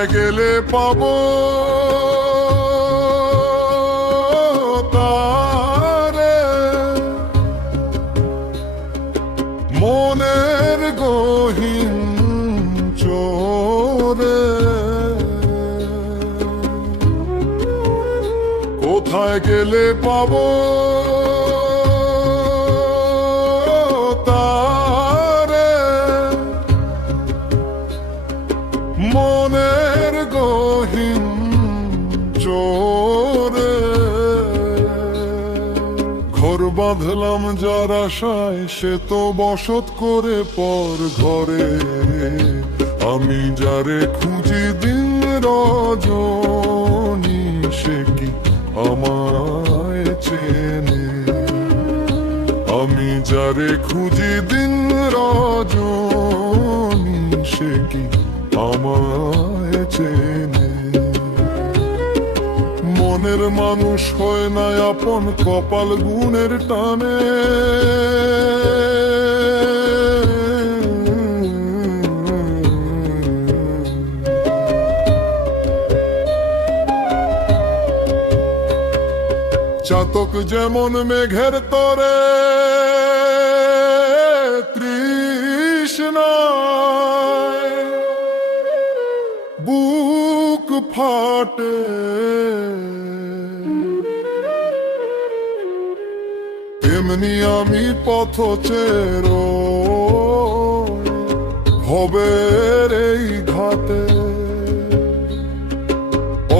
কোথায় গেলে পাবো তারে, মনের গহীন চোরে। কোথায় গেলে পাবো তারে, মনের গহীন চোরে। ঘর বাঁধলাম যার আশায় সে তো বসত করে পর ঘরে। আমি যারে খুঁজি দিন রজনী সে কি আমায় চেনে। আমি যারে খুঁজি দিন রজনী সে কি আমায় চেনে। মনের মানুষ হয় না আপন কপাল গুণের টানে। চাতক যেমন মেঘের তরে তৃষ্ণায় বুক ফাটে, তেমনি আমি পথচের ভবের এই ঘাটে।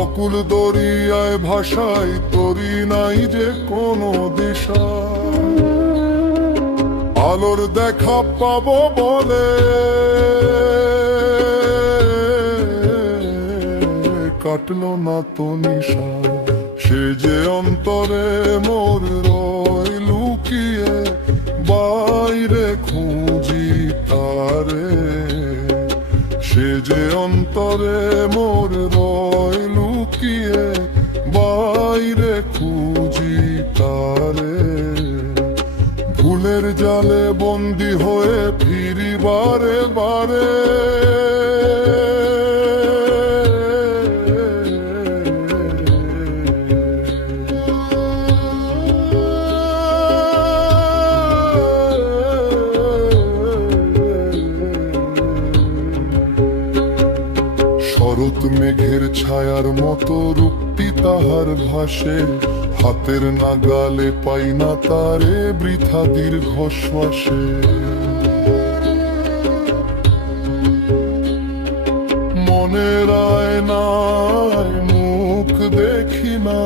অকুল দরিয়ায় ভাষায় তরি নাই যে কোনো দিশা। আলোর দেখা পাবো বলে কাটলো না তো নিশা। সে যে অন্তরে মোর রয় লুকিয়ে বাইরে খুঁজি তারে। সে যে অন্তরে মোর রয় লুকিয়ে বাইরে খুঁজি তারে। ভুলের জালে বন্দী হয়ে ফিরি বারে বারে। শরৎ মেঘের ছায়ার মতো রূপটি তাহার ভাসে। হাতের নাগালে পাই না তারে বৃথা দীর্ঘশ্বাসে। মনের আয়নায় মুখ দেখি না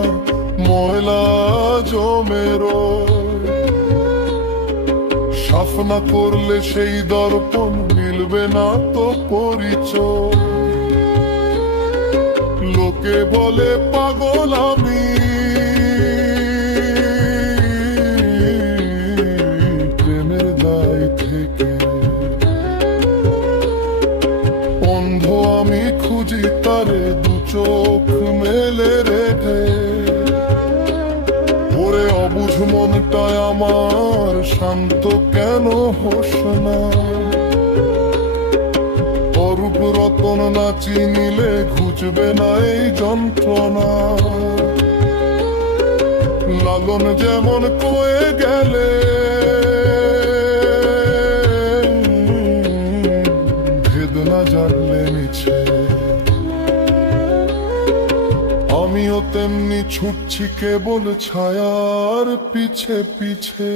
ময়লা জমে রয়। সাফ না করলে সেই দর্পণ মিলবে না তো পরিচয়। লোকে বলে পাগল আমি, প্রেমের দায় থেকে অন্ধ আমি খুঁজি তারে দু চোখ মেলে রেখে। ওরে অবুঝ মনটায় আমার শান্ত কেন হোস না। অরূপ রতন না চিনিলে ঘুচবে না এই যন্ত্রণা। লালন যেমন কয়ে গেলে ভেদ না জানলে মিছে। আমিও তেমনি ছুটছি কেবল ছায়ার পিছে পিছে।